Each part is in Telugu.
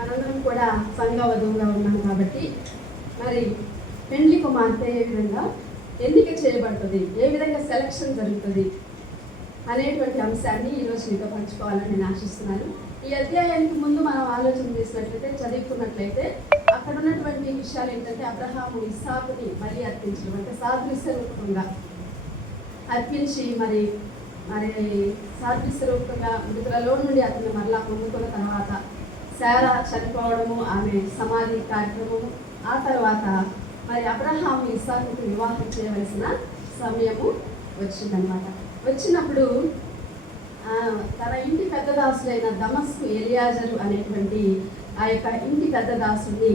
మనందరం కూడా సంఘ వధువుగా ఉన్నాం కాబట్టి మరి పెండ్లి కుమార్తె ఏ విధంగా ఎన్నిక చేయబడుతుంది, ఏ విధంగా సెలక్షన్ జరుగుతుంది అనేటువంటి అంశాన్ని ఈరోజు మీతో పంచుకోవాలని నేను ఆశిస్తున్నాను. ఈ అధ్యాయానికి ముందు మనం ఆలోచన చేసినట్లయితే, చదువుకున్నట్లయితే అక్కడ ఉన్నటువంటి విషయాలు ఏంటంటే అబ్రహాము ఇస్సాకుని బలి అర్పించడం, అంటే సాదృశ్య రూపంగా అర్పించి మరి సాదృశ్య రూపంగా మృతులలో నుండి అతన్ని మరలా పొందుకున్న తర్వాత శారా చనిపోవడము, ఆమె సమాధి కార్యక్రమము, ఆ తర్వాత మరి అబ్రహాము ఇస్సాకుకు వివాహం చేయవలసిన సమయము వచ్చిందనమాట. వచ్చినప్పుడు తన ఇంటి పెద్ద దాసుడైన దమస్కు ఎలియాజరు అనేటువంటి ఆ యొక్క ఇంటి పెద్ద దాసుడిని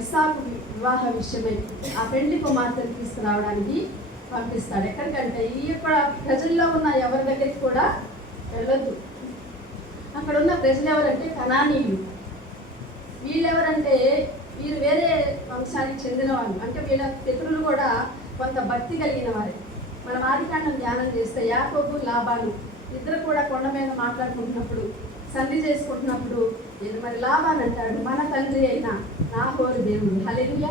ఇస్సాకు వివాహ విషయమై ఆ పెండ్లి కుమార్తెను తీసుకురావడానికి పంపిస్తాడు. ఎక్కడికంటే ఈ యొక్క ప్రజల్లో ఉన్న ఎవరి దగ్గరికి కూడా వెళ్ళొద్దు. అక్కడ ఉన్న ప్రజలు ఎవరంటే కనానీయులు. వీళ్ళెవరంటే వీరు వేరే వంశానికి చెందిన వాళ్ళు, అంటే వీళ్ళ పితరులు కూడా కొంత భక్తి కలిగిన వారే. మనం ఆదికాండం ధ్యానం చేస్తే యాకోబు లాబాను ఇద్దరు కూడా కొండ మీద మాట్లాడుకుంటున్నప్పుడు, సంధి చేసుకుంటున్నప్పుడు మరి లాబాన్ అంటాడు, మన తండ్రి అయిన నాహోరు దేవుడు. హల్లెలూయా.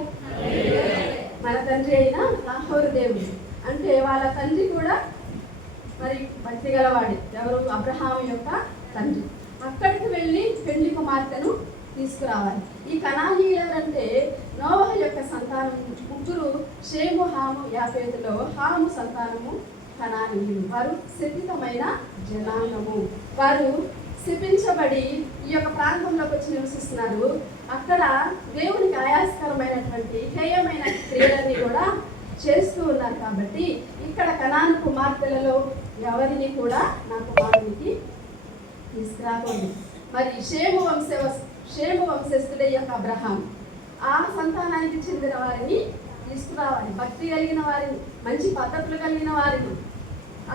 మన తండ్రి అయిన నాహోరు దేవుడు అంటే వాళ్ళ తండ్రి కూడా మరి భక్తి గలవాడు. ఎవరు? అబ్రహాము యొక్క తండ్రి. అక్కడికి వెళ్ళి పెండ్లి కుమార్తెను తీసుకురావాలి. ఈ కనానీయులు ఎవరంటే నోవహు యొక్క సంతానం ముగ్గురు, షేము, హాము, యాఫేతులో హాము సంతానము కనానీయులు. వారు శపితమైన జనాంగము. వారు శపించబడి ఈ యొక్క ప్రాంతంలోకి వచ్చి నివసిస్తున్నారు. అక్కడ దేవునికి ఆయాస్కరమైనటువంటి హేయమైన క్రియలన్నీ కూడా చేస్తూ ఉన్నారు. కాబట్టి ఇక్కడ కనాను కుమార్తెలలో ఎవరిని కూడా నా కుమారునికి తీసుకురాకండి. మరి షేము వంశస్థుడే యొక్క అబ్రహాం ఆ సంతానానికి చెందిన వారిని తీసుకురావాలి, భక్తి కలిగిన వారిని, మంచి పద్ధతులు కలిగిన వారిని.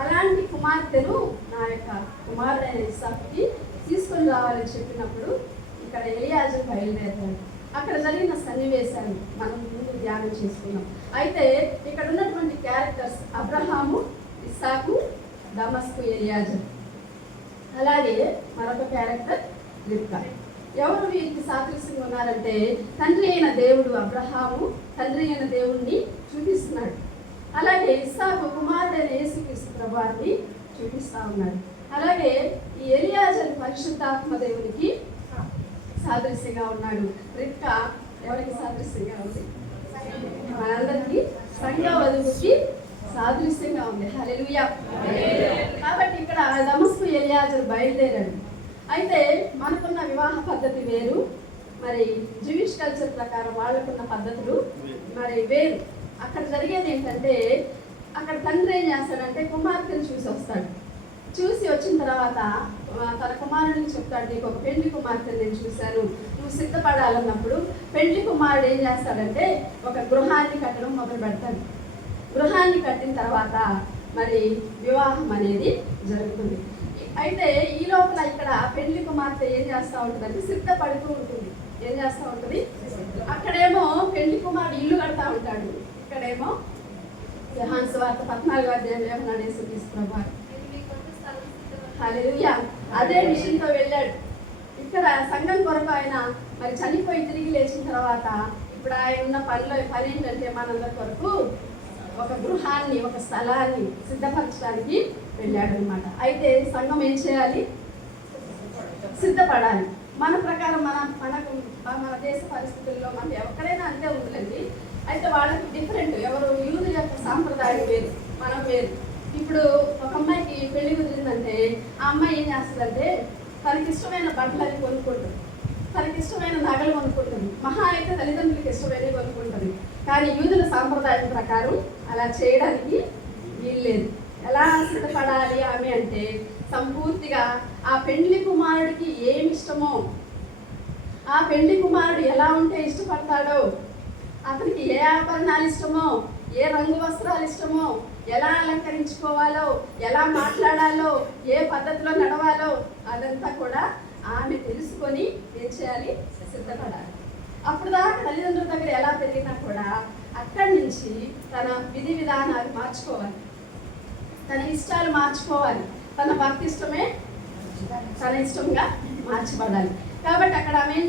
అలాంటి కుమార్తెను నా యొక్క కుమారుడైన ఇస్సాకుకి తీసుకొని రావాలని చెప్పినప్పుడు ఇక్కడ ఎలియాజరు బయలుదేరాడు. అక్కడ జరిగిన సన్నివేశాలు మనం ముందు ధ్యానం చేసుకున్నాం. అయితే ఇక్కడ ఉన్నటువంటి క్యారెక్టర్స్ అబ్రహాము, ఇస్సాకు, దమస్కు, ఎలియాజరు. అలాగే మరొక క్యారెక్టర్ రిబ్కా. ఎవరు వీరికి సాదృశ్యంగా ఉన్నారంటే తండ్రి అయిన దేవుడు అబ్రహాము తండ్రి అయిన దేవుణ్ణి చూపిస్తున్నాడు. అలాగే ఇస్సాకు కుమారుడైన యేసుక్రీస్తు ప్రభువారిని చూపిస్తూ ఉన్నాడు. అలాగే ఈ ఎలియాజరు పరిశుద్ధాత్మ దేవునికి సాదృశ్యంగా ఉన్నాడు. రిబ్కా ఎవరికి సాదృశ్యంగా ఉంది? మనందరికీ సంఘ వధువుకి సాదృశ్యంగా ఉంది. హల్లెలూయా. కాబట్టి ఇక్కడ దమస్కు ఎలియాజరు బయలుదేరాడు. అయితే మనకున్న వివాహ పద్ధతి వేరు, మరి జూయిష్ కల్చర్ ప్రకారం వాళ్ళకున్న పద్ధతులు మరి వేరు. అక్కడ జరిగేది ఏంటంటే అక్కడ తండ్రి ఏం చేస్తాడంటే కుమార్తెను చూసి వస్తాడు. చూసి వచ్చిన తర్వాత తన కుమారుడిని చెప్తాడు, నీకు ఒక పెండ్లి కుమార్తెను నేను చూశాను, నువ్వు సిద్ధపడాలన్నప్పుడు పెండ్లి కుమారుడు ఏం చేస్తాడంటే ఒక గృహాన్ని కట్టడం మొదలు పెడతాడు. గృహాన్ని కట్టిన తర్వాత మరి వివాహం అనేది జరుగుతుంది. అయితే ఈ లోపల ఇక్కడ పెండ్లి కుమార్తె ఏం చేస్తూ ఉంటుందంటే సిద్ధపడుతూ ఉంటుంది. ఏం చేస్తూ ఉంటుంది? అక్కడేమో పెండ్లి కుమారుడు ఇల్లు కడతా ఉంటాడు, ఇక్కడేమో యోహాను సువార్త 14వ అధ్యాయంలో ఏమన్నాడు యేసుక్రీస్తు ప్రభువు? హల్లెలూయా. అదే మిషన్తో వెళ్ళాడు. ఇక్కడ సంఘం కొరకు ఆయన మరి చనిపోయి తిరిగి లేచిన తర్వాత ఇప్పుడు ఆయన ఉన్న పని ఏంటంటే మనందరి కొరకు ఒక గృహాన్ని, ఒక స్థలాన్ని సిద్ధపరచడానికి వెళ్ళాడు అనమాట. అయితే సంఘం ఏం చేయాలి? సిద్ధపడాలి. మన ప్రకారం మన దేశ పరిస్థితుల్లో మనకి ఎక్కడైనా అంతే ఉందండి. అయితే వాళ్ళకి డిఫరెంట్. ఎవరు యూదు యొక్క సాంప్రదాయం వేరు, మనం వేరు. ఇప్పుడు ఒక అమ్మాయికి పెళ్లి కుదిరిందంటే ఆ అమ్మాయి ఏం చేస్తుందంటే తనకి ఇష్టమైన బట్టలు అవి కొనుక్కుంటుంది, తనకి ఇష్టమైన నగలు కొనుక్కుంటుంది, మహా అయితే తల్లిదండ్రులకి ఇష్టమైనవి కొనుక్కుంటుంది. కానీ యూదుల సాంప్రదాయం ప్రకారం అలా చేయడానికి వీల్లేదు. ఎలా సిద్ధపడాలి ఆమె అంటే సంపూర్తిగా ఆ పెండ్లి కుమారుడికి ఏమి ఇష్టమో, ఆ పెండ్లి కుమారుడు ఎలా ఉంటే ఇష్టపడతాడో, అతనికి ఏ ఆభరణాలు ఇష్టమో, ఏ రంగు వస్త్రాలు ఇష్టమో, ఎలా అలంకరించుకోవాలో, ఎలా మాట్లాడాలో, ఏ పద్ధతిలో నడవాలో అదంతా కూడా ఆమె తెలుసుకొని ఏం చేయాలి? సిద్ధపడాలి. అప్పుడు దాకా తల్లిదండ్రుల దగ్గర ఎలా పెరిగినా కూడా అక్కడి నుంచి తన విధి విధానాలు మార్చుకోవాలి, తన ఇష్టాలు మార్చుకోవాలి, తన భక్తి ఇష్టమే తన ఇష్టంగా మార్చబడాలి. కాబట్టి అక్కడ ఆమె ఏం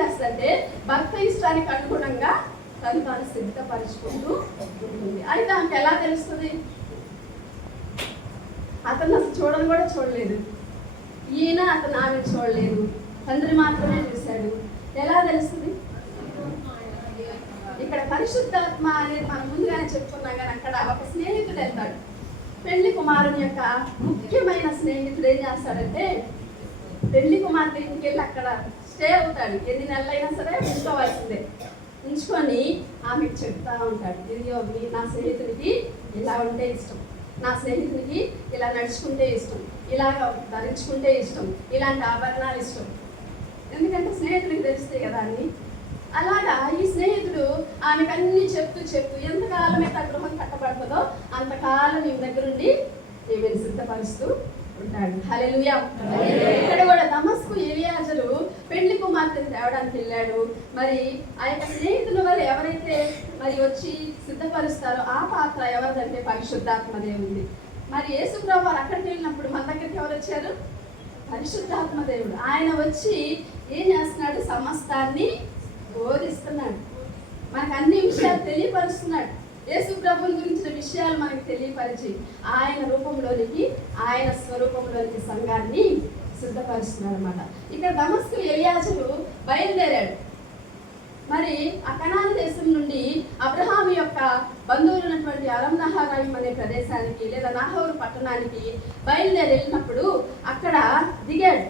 చేస్తుందంటే భర్త ఇష్టానికి అనుగుణంగా తను తాను సిద్ధపరుచుకుంటూ ఉంటుంది. అయితే ఆమెకు ఎలా తెలుస్తుంది? అతను అసలు చూడని కూడా చూడలేదు, ఈయన అతను ఆమె చూడలేదు, తండ్రి మాత్రమే చూశాడు. ఎలా తెలుస్తుంది? ఇక్కడ పరిశుద్ధాత్మ అనేది మనం ముందుగానే చెప్పుకున్నాం, కానీ అక్కడ ఒక స్నేహితుడు వెళ్తాడు. పెళ్లి కుమారుని యొక్క ముఖ్యమైన స్నేహితుడు ఏం చేస్తాడంటే పెళ్లి కుమార్తె ఇంటికి వెళ్ళి అక్కడ స్టే అవుతాడు. ఎన్ని నెలలైనా సరే ఉంచుకోవాల్సిందే. ఉంచుకొని ఆమెకు చెప్తా ఉంటాడు, ఇదిగో నా స్నేహితుడికి ఇలా ఉంటే ఇష్టం, నా స్నేహితుడికి ఇలా నడుచుకుంటే ఇష్టం, ఇలాగ ధరించుకుంటే ఇష్టం, ఇలాంటి ఆభరణాలు ఇష్టం. ఎందుకంటే స్నేహితుడికి తెలుస్తాయి కదా అన్ని. అలాగా ఈ స్నేహితుడు ఆమెకు అన్ని చెప్తూ ఎంతకాలం అయితే ఆ గృహం కట్టబడుతుందో అంతకాలం ఈమె దగ్గరుండి ఈమెను సిద్ధపరుస్తూ ఉంటాడు. హల్లెలూయా. ఇక్కడ కూడా దమస్కు ఎలియాజరు పెళ్లి కుమార్తెను తేవడానికి వెళ్ళాడు. మరి ఆ యొక్క స్నేహితుల వల్ల ఎవరైతే మరి వచ్చి సిద్ధపరుస్తారో ఆ పాత్ర ఎవరిదంటే పరిశుద్ధాత్మ దేవుడి. మరి యేసుప్రభు వారు అక్కడికి వెళ్ళినప్పుడు మన దగ్గరికి ఎవరు వచ్చారు? పరిశుద్ధాత్మ దేవుడు. ఆయన వచ్చి ఏం చేస్తున్నాడు? సమస్తాన్ని బోధిస్తున్నాడు, మనకు అన్ని విషయాలు తెలియపరుస్తున్నాడు. యేసు ప్రభువుని గురించిన విషయాలు మనకు తెలియపరిచి ఆయన రూపంలోనికి, ఆయన స్వరూపంలోనికి సంఘాన్ని సిద్ధపరుస్తున్నాడు అన్నమాట. ఇక్కడ దమస్కు ఎలియాజరు బయలుదేరాడు. మరి ఆ కనాను దేశం నుండి అబ్రహాము యొక్క బంధువులు ఉన్నటువంటి అరంనహరాయిం అనే ప్రదేశానికి లేదా నాహోరు పట్టణానికి బయలుదేరి వెళ్ళినప్పుడు అక్కడ దిగాడు.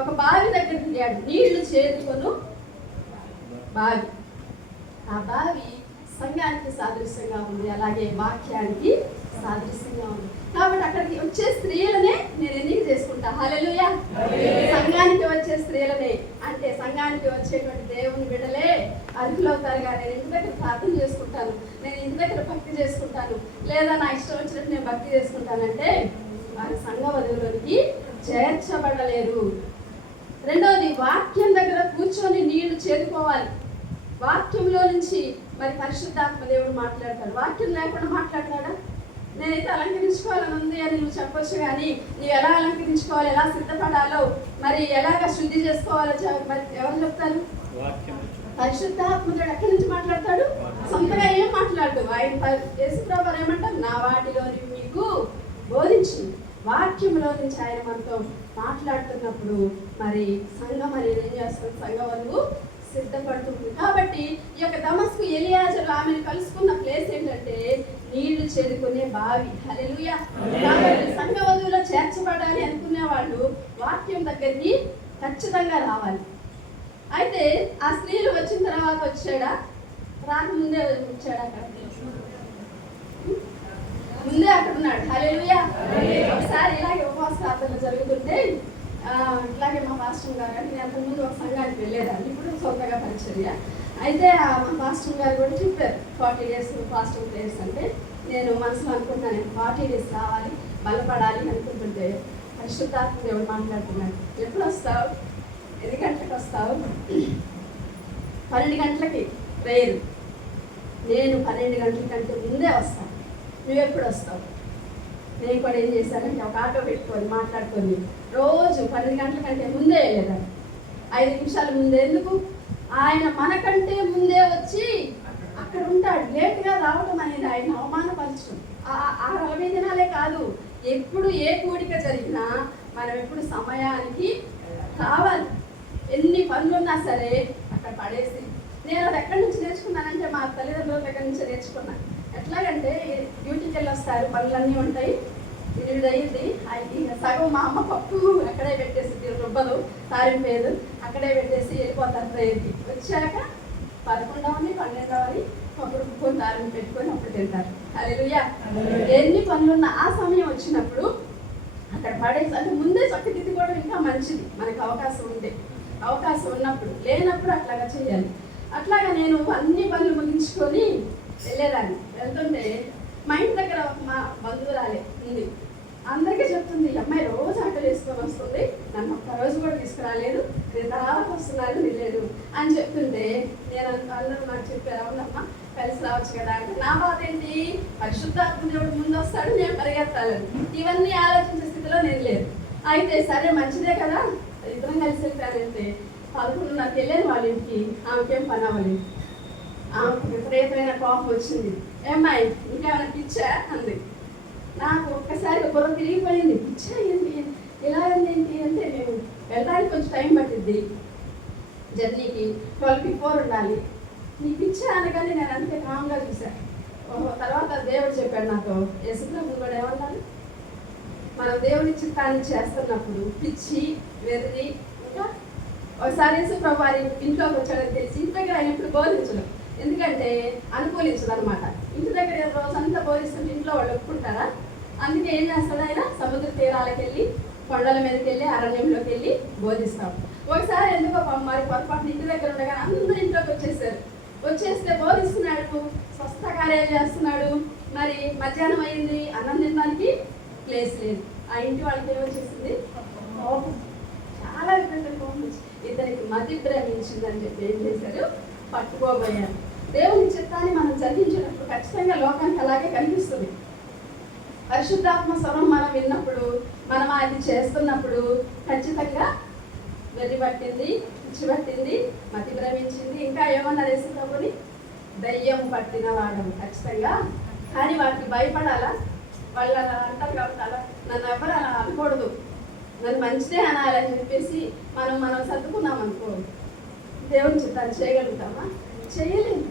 ఒక బావి దగ్గర దిగాడు. నీళ్లు చేదుకొను బావి. ఆ బావి సంఘానికి సాదృశ్యంగా ఉంది, అలాగే వాక్యానికి సాదృశ్యంగా ఉంది. కాబట్టి అక్కడికి వచ్చే స్త్రీలనే నేను ఎన్నిక చేసుకుంటా. హల్లెలూయా. సంఘానికి వచ్చే స్త్రీలనే అంటే సంఘానికి వచ్చేటువంటి దేవుని బిడ్డలే అర్హులవుతారుగా. నేను ఇంటి దగ్గర ప్రార్థన చేసుకుంటాను, నేను ఇంటి దగ్గర భక్తి చేసుకుంటాను, లేదా నా ఇష్టం వచ్చినట్టు నేను భక్తి చేసుకుంటానంటే వారి సంఘ వధువులోనికి చేర్చబడలేరు. రెండవది, వాక్యం దగ్గర కూర్చొని నీళ్లు చేదుకోవాలి. వాక్యంలో నుంచి మరి పరిశుద్ధాత్మ దేవుడు మాట్లాడతాడు. వాక్యం లేకుండా మాట్లాడతాడా? నేనైతే అలంకరించుకోవాలని ఉంది అని నువ్వు చెప్పొచ్చు, కానీ నువ్వు ఎలా అలంకరించుకోవాలి, ఎలా సిద్ధపడాలో, మరి ఎలాగ శుద్ధి చేసుకోవాలో ఎవరు చెప్తారు? పరిశుద్ధాత్మ దేవుడు ఎక్కడి నుంచి మాట్లాడతాడు? సొంతగా ఏం మాట్లాడు. ఆయన యేసుప్రభువు ఏమంటారు? నా వాటిలోని మీకు బోధించింది. వాక్యంలో నుంచి ఆయన మనతో మాట్లాడుతున్నప్పుడు మరి సంఘం అనేది ఏం చేస్తుంది? సంఘవధువు సిద్ధపడుతుంది. కాబట్టి ఈ యొక్క దమస్కు ఎలియాజరు ఆమెను కలుసుకున్న ప్లేస్ ఏంటంటే నీళ్లు చేదుకునే బావి. హల్లెలూయా. కాబట్టి సంఘవధువులో చేర్చబడాలి అనుకునే వాళ్ళు వాక్యం దగ్గరికి ఖచ్చితంగా రావాలి. అయితే ఆ స్త్రీలు వచ్చిన తర్వాత వచ్చాడా? రాకముందే వచ్చాడా? అక్కడ ముందే అక్కడ ఉన్నాడు. హల్లెలూయా. ఒకసారి ఇలాగే ఉపవాస ప్రార్థనలు జరుగుతుంటే ఇట్లాగే మా పాస్టర్ గారు, అంటే నేను అంతకుముందు ఒక సంఘానికి వెళ్ళేదాన్ని, ఇప్పుడు సొంతగా పరిచర్య. అయితే మా పాస్టర్ గారు కూడా చెప్పారు 40 days ఫాస్టింగ్ ప్రేయర్స్ అంటే. నేను మనసులో అనుకుంటున్నాను 40 days రావాలి, బలపడాలి అనుకుంటుంటే పరిశుద్ధాత్మ దేవుడు మాట్లాడుతున్నాడు. ఎప్పుడు వస్తావు? ఎన్ని గంటలకు వస్తావు? 12 గంటలకి ప్రేయర్. నేను 12 గంటల కంటే ముందే వస్తాను. నువ్వెప్పుడు వస్తావు? నేను కూడా ఏం చేశానంటే ఒక ఆటో పెట్టుకొని మాట్లాడుకొని రోజు 12 గంటల కంటే ముందే వెళ్ళేదాన్ని. 5 నిమిషాల ముందే. ఎందుకు? ఆయన మనకంటే ముందే వచ్చి అక్కడ ఉంటాడు. లేట్గా రావడం అనేది ఆయన అవమానపరచడం. ఆ 40 దినాలే కాదు, ఎప్పుడు ఏ కూడిక జరిగినా మనం ఎప్పుడు సమయానికి రావాలి. ఎన్ని పనులున్నా సరే అక్కడ పడేసి. నేను అది ఎక్కడి నుంచి నేర్చుకున్నానంటే మా తల్లిదండ్రుల దగ్గర నుంచి నేర్చుకున్నాను. ఎట్లాగంటే డ్యూటీకి వెళ్ళి వస్తారు, పనులన్నీ ఉంటాయి, 8 అయ్యింది. సగం మా అమ్మ పప్పు అక్కడే పెట్టేసి రుబ్బలు తారింపేదు అక్కడే పెట్టేసి వెళ్ళిపోతారు ప్రేయర్కి. వచ్చాక 11 12 పప్పు రుబ్బుకొని తారింపు పెట్టుకొని అప్పుడు తింటారు. హల్లెలూయా. ఎన్ని పనులున్నా ఆ సమయం వచ్చినప్పుడు అక్కడ పడేసి, అంటే ముందే చక్కదిద్దుకోవడం ఇంకా మంచిది మనకు అవకాశం ఉంటే. అవకాశం ఉన్నప్పుడు, లేనప్పుడు అట్లాగా చేయాలి. అట్లాగా నేను అన్ని పనులు ముగించుకొని వెళ్ళేదాన్ని. వెళ్తుంటే మా ఇంటి దగ్గర మా బంధువురాలే ఉంది. అందరికీ చెప్తుంది, ఈ అమ్మాయి రోజు ఆటో వేసుకొని వస్తుంది, నన్ను ఒక్కరోజు కూడా తీసుకురాలేదు, నేను తర్వాత వస్తున్నాను వెళ్ళలేదు అని చెప్తుంటే నేను అందరూ నాకు చెప్పారు, అవునమ్మా కలిసి రావచ్చు కదా అంటే, నా బాధ ఏంటి? పరిశుద్ధాత్మ దేవుడు ముందు వస్తాడు, నేను పరిగెత్తాలని. ఇవన్నీ ఆలోచించే స్థితిలో నేను లేదు. అయితే సరే మంచిదే కదా, ఇద్దరం కలిసి వెళ్ళిపోయానంటే 11:30కి వెళ్ళాను వాళ్ళ ఇంటికి. ఆమెకేం పని అవ్వలేదు. ఆమెకు విపరీతమైన కోపం వచ్చింది. ఏమ్మాయి ఇంకేమైనా పిచ్చా అంది. నాకు ఒక్కసారి బుర్ర తిరిగిపోయింది. పిచ్చా ఏంటి, ఇలా ఏంటి అంటే, మేము వెళ్ళడానికి కొంచెం టైం పట్టిద్ది, జర్నీకి 12 before ఉండాలి. నీ పిచ్చా అనగానే నేను అంతే కామ్గా చూశాను. తర్వాత దేవుడు చెప్పాడు నాతో, యేసుప్రభు కూడా ఏమన్నాడు, మనం దేవుని చిత్తాన్ని చేస్తున్నప్పుడు పిచ్చి వెర్రి, ఇంకా ఒకసారి యేసుప్రభు వారి ఇంట్లోకి వచ్చాడని తెలిసి ఇంటి దగ్గర ఆయన ఇప్పుడు బోధించడం, ఎందుకంటే అనుకూలించదు అనమాట. ఇంటి దగ్గర రోజంతా బోధిస్తుంటే ఇంట్లో వాళ్ళు ఒప్పుకుంటారా? అందుకే ఏం చేస్తాడు ఆయన, సముద్ర తీరాలకు వెళ్ళి, కొండల మీదకి వెళ్ళి, అరణ్యంలోకి వెళ్ళి బోధిస్తాం. ఒకసారి ఎందుకో మరి పొరపాటు ఇంటి దగ్గర ఉండగానే అందరూ ఇంట్లోకి వచ్చేస్తే బోధిస్తున్నాడు, స్వస్థ కార్యాలు చేస్తున్నాడు. మరి మధ్యాహ్నం అయింది, అన్నం తినడానికి ప్లేస్ లేదు. ఆ ఇంటి వాళ్ళకి ఏమొచ్చేసింది, కోపం, చాలా విపరీతంగా కోపం వచ్చి ఇతనికి మతి భ్రమించిందని చెప్పి ఏం చేశారు, పట్టుకోబోయారు. దేవుని చిత్తాన్ని మనం జరిగించినప్పుడు ఖచ్చితంగా లోకానికి అలాగే కనిపిస్తుంది. పరిశుద్ధాత్మ స్వరం మనం విన్నప్పుడు, మనం అది చేస్తున్నప్పుడు ఖచ్చితంగా వెర్రి పట్టింది, పిచ్చి పట్టింది, మతి భ్రమించింది, ఇంకా ఏమన్నారు యేసుప్రభుని, దయ్యం పట్టిన వాడు ఖచ్చితంగా. కానీ వాటికి భయపడాలా? వాళ్ళు అలా అంటారు కాబట్టి అలా నన్ను ఎవరు అలా అనకూడదు, నన్ను మంచిదే అనాలని చెప్పేసి మనం సర్దుకున్నాం అనుకో, దేవుని చిత్తాన్ని చేయగలుగుతామా? చేయలేము.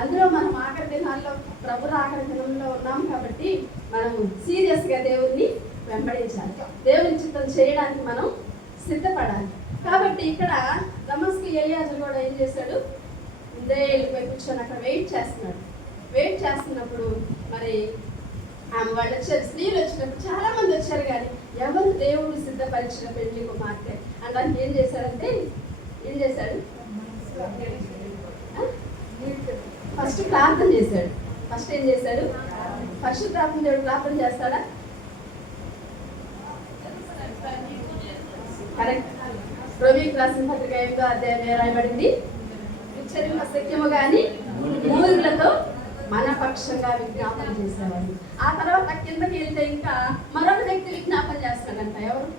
అందులో మనం ఆఖరి దినాల్లో, ప్రభు ఆఖరి దినంలో ఉన్నాం కాబట్టి మనం సీరియస్గా దేవుణ్ణి వెంబడించాలి, దేవుని చిత్తం చేయడానికి మనం సిద్ధపడాలి. కాబట్టి ఇక్కడ దమస్కు ఎలియాజరు కూడా ఏం చేశాడు, ముందే వెళ్ళిపోయి కూర్చొని అక్కడ వెయిట్ చేస్తున్నప్పుడు మరి ఆమె వాళ్ళు వచ్చారు, స్త్రీలు వచ్చినప్పుడు చాలా మంది వచ్చారు, కానీ ఎవరు దేవుడు సిద్ధపరిచిన పెళ్లి కుమార్తె అనడానికి ఏం చేశాడు, ఫస్ట్ ప్రార్థన చేశాడు. ఫస్ట్ ఏం చేశాడు, పరిశుద్ధాత్మ దేవుడు ప్రార్థన చేస్తాడా? కరెక్ట్. రోమీయులకు రాసిన పత్రిక 8వ అధ్యాయం రాయబడింది, ఉచ్చరింప శక్యము కానీ మూలుగులతో మన పక్షంగా విజ్ఞాపన చేసేవాడు. ఆ తర్వాత కిందకి వెళ్తే ఇంకా మరొక వ్యక్తి విజ్ఞాపన చేస్తాడంట. ఎవరు?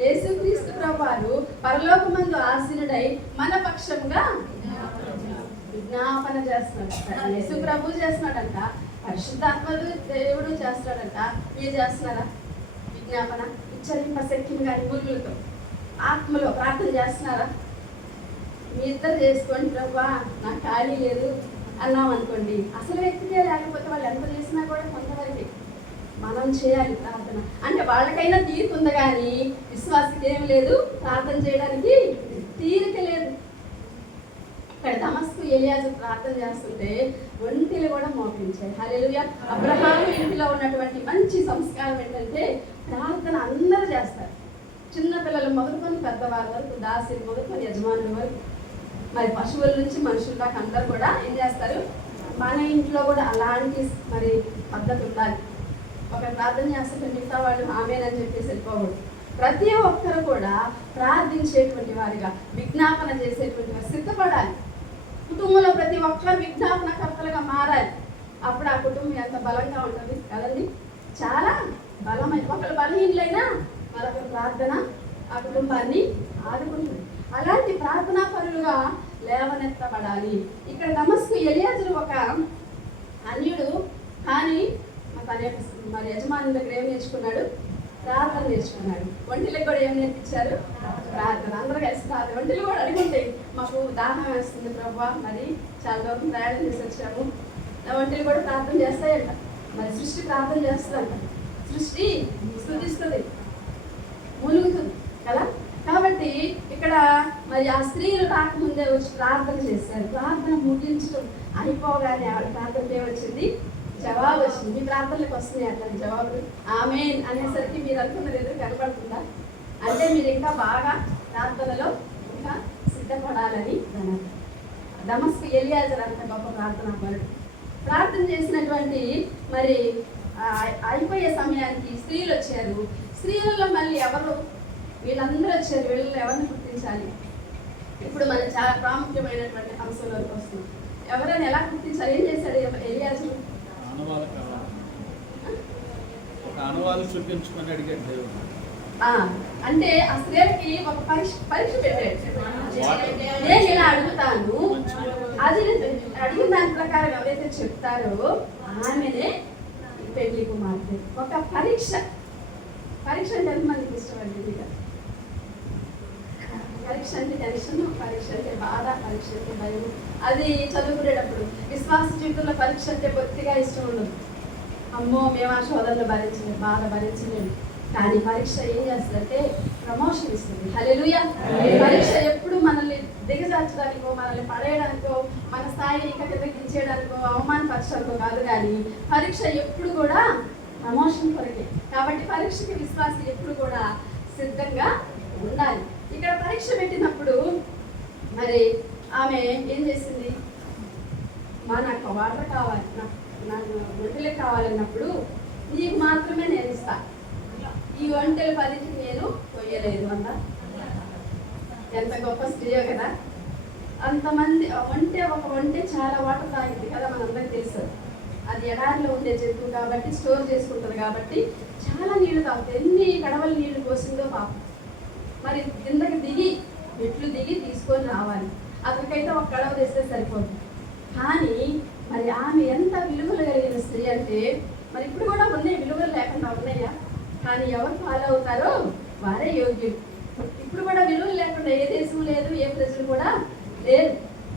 యేసుక్రీస్తు ప్రభువారు పరలోకమందు ఆసీనుడై మన పక్షంగా విజ్ఞాపన చేస్తున్నాడు. యేసు ప్రభు చేస్తున్నాడంట, పరిశుద్ధాత్మ దేవుడు చేస్తున్నాడంట. మీరు చేస్తున్నారా విజ్ఞాపన? ఉచ్చరింప శక్యం కానీ మూలుగులతో ఆత్మలో ప్రార్థన చేస్తున్నారా? మీ ఇద్దరు చేసుకోండి, ప్రభువా నాకు ఖాళీ లేదు అన్నాం అనుకోండి, అసలు వ్యక్తికే లేకపోతే వాళ్ళు ఎంత చేసినా కూడా కొంతవరకు మనం చేయాలి ప్రార్థన. అంటే వాళ్ళకైనా తీరిక ఉంది, కానీ విశ్వాసకి ఏం లేదు, ప్రార్థన చేయడానికి తీరిక లేదు. ఇక్కడ దమస్కు ఎలియాజరు ప్రార్థన చేస్తుంటే ఒంటిలు కూడా మోపించాయి. హల్లెలూయా. అబ్రహాము ఇంటిలో ఉన్నటువంటి మంచి సంస్కారం ఏంటంటే ప్రార్థన అందరూ చేస్తారు, చిన్నపిల్లలు మొదలుకొని పెద్దవారి వరకు, దాసి మొదలుకొని యజమానుల వరకు, మరి పశువుల నుంచి మనుషుల దాకా అందరూ కూడా ఏం చేస్తారు. మన ఇంట్లో కూడా అలాంటి మరి పద్ధతి ఉండాలి. ఒక ప్రార్థన చేస్తుంటే మిగతా వాళ్ళు ఆమేనని చెప్పేసి వెళ్ళిపోకూడదు. ప్రతి ఒక్కరు కూడా ప్రార్థించేటువంటి వారిగా, విజ్ఞాపన చేసేటువంటి వారు సిద్ధపడాలి. కుటుంబంలో ప్రతి ఒక్కరు విజ్ఞాపనకర్తలుగా మారాలి. అప్పుడు ఆ కుటుంబం ఎంత బలంగా ఉంటుంది కదండి, చాలా బలమైన. ఒకరు బలహీనులైనా మరొక ప్రార్థన ఆ కుటుంబాన్ని ఆదుకుంటుంది. అలాంటి ప్రార్థనా పరులుగా లేవనెత్తబడాలి. ఇక్కడ దమస్కు ఎలియాజరు ఒక అన్యుడు, కానీ మరి యజమాని దగ్గర ఏం నేర్చుకున్నాడు, ప్రార్థన నేర్చుకున్నాడు. ఒంటిలకు కూడా ఏం నేర్పించారు, ప్రార్థన. అందరూ కలిసి ప్రార్థన. ఒంటిలు కూడా అడుగుంటాయి, మాకు దాహం వేస్తుంది ప్రభువా, మరి చాలా దూరం ప్రయాణం చేసి వచ్చాము. ఒంటిలు కూడా ప్రార్థన చేస్తాయంట. మరి సృష్టి ప్రార్థన చేస్తుందంట, సృష్టి స్తుతిస్తుంది, ములుగుతుంది కదా. కాబట్టి ఇక్కడ మరి ఆ స్త్రీలు రాకముందే వచ్చి ప్రార్థన చేశారు. ప్రార్థన ముగించడం అయిపోగానే ఆవిడ ప్రార్థనకి ఏమొచ్చింది, జవాబు వచ్చింది. మీ ప్రార్థనలకు వస్తున్నాయి అట్లా జవాబులు. ఆమేన్ అనేసరికి మీరు అనుకున్నది ఎదురు కనపడుతుందా? అంటే మీరు ఇంకా బాగా ప్రార్థనలో ఇంకా సిద్ధపడాలని అన్నారు. దమస్కు ఎలియాజరు అంత గొప్ప ప్రార్థన పరుడు. ప్రార్థన చేసినటువంటి మరి అయిపోయే సమయానికి స్త్రీలు వచ్చారు. స్త్రీలలో మళ్ళీ ఎవరు, వీళ్ళందరూ వచ్చారు. వీళ్ళలో ఎవరిని గుర్తించాలి? ఇప్పుడు మనం చాలా ప్రాముఖ్యమైనటువంటి అంశంలోకి వస్తుంది. ఎవరైనా ఎలా గుర్తించాలి? ఏం చేశాడు ఎలియాజరు? అనువాలు చూపించుకొని అడిగాడు దేవుడు. అంటే ఆ స్త్రీలకి ఒక పరీక్ష పెట్టాడు. నేను ఇలా అడుగుతాను, అది అడిగిన దాని ప్రకారం ఎవరైతే చెప్తారో ఆమెనే పెళ్లి కుమార్తె. ఒక పరీక్ష అంటే ఎంతమందికి ఇష్టపడింది? పరీక్ష అంటే టెన్షన్, పరీక్ష అంటే బాధ, పరీక్ష అంటే భయం. అది చదువుకునేటప్పుడు విశ్వాస జీవితంలో పరీక్ష అంటే కొద్దిగా ఇష్టం ఉండదు. అమ్మో మేము ఆ శోధనలు భరించలేము, బాధ భరించలేము. కానీ పరీక్ష ఏం చేస్తుందంటే ప్రమోషన్ ఇస్తుంది. హల్లెలూయా. పరీక్ష ఎప్పుడు మనల్ని దిగజార్చడానికో, మనల్ని పడేయడానికో, మన స్థాయిని ఇంకా కిందకించేయడానికో, అవమానపరచడానికో కాదు. కానీ పరీక్ష ఎప్పుడు కూడా ప్రమోషన్ కొరకే. కాబట్టి పరీక్షకి విశ్వాసం ఎప్పుడు కూడా సిద్ధంగా ఉండాలి. ఇక్కడ పరీక్ష పెట్టినప్పుడు మరి ఆమె ఏం చేసింది? నాకు వాటర్ కావాలి, నాకు ఒంటెలు కావాలన్నప్పుడు నీకు మాత్రమే నేను ఇస్తా, ఈ ఒంటెలు 10కి నేను కొయ్యలేదు అంట. ఎంత గొప్ప స్త్రీయో కదా. అంతమంది ఒక ఒంటె చాలా వాటర్ తాగింది కదా, మనందరికీ తెలుసు. అది ఎడారిలో ఉండే జంతువు కాబట్టి స్టోర్ చేసుకుంటుంది కాబట్టి చాలా నీళ్లు తాగుతుంది. ఎన్ని గడవల నీళ్లు పోసిందో పాపం. మరి కిందకి మెట్లు దిగి తీసుకొని రావాలి. అతనికైతే ఒక గడవ తెస్తే సరిపోదు. కానీ మరి ఆమె ఎంత విలువలు కలిగిన స్త్రీ అంటే, మరి ఇప్పుడు కూడా ఉన్నాయి, విలువలు లేకుండా ఉన్నాయా? కానీ ఎవరు ఫాలో అవుతారో వారే యోగ్యులు. ఇప్పుడు కూడా విలువలు లేకుండా ఏ దేశం లేదు, ఏ ప్రజలు కూడా లేరు.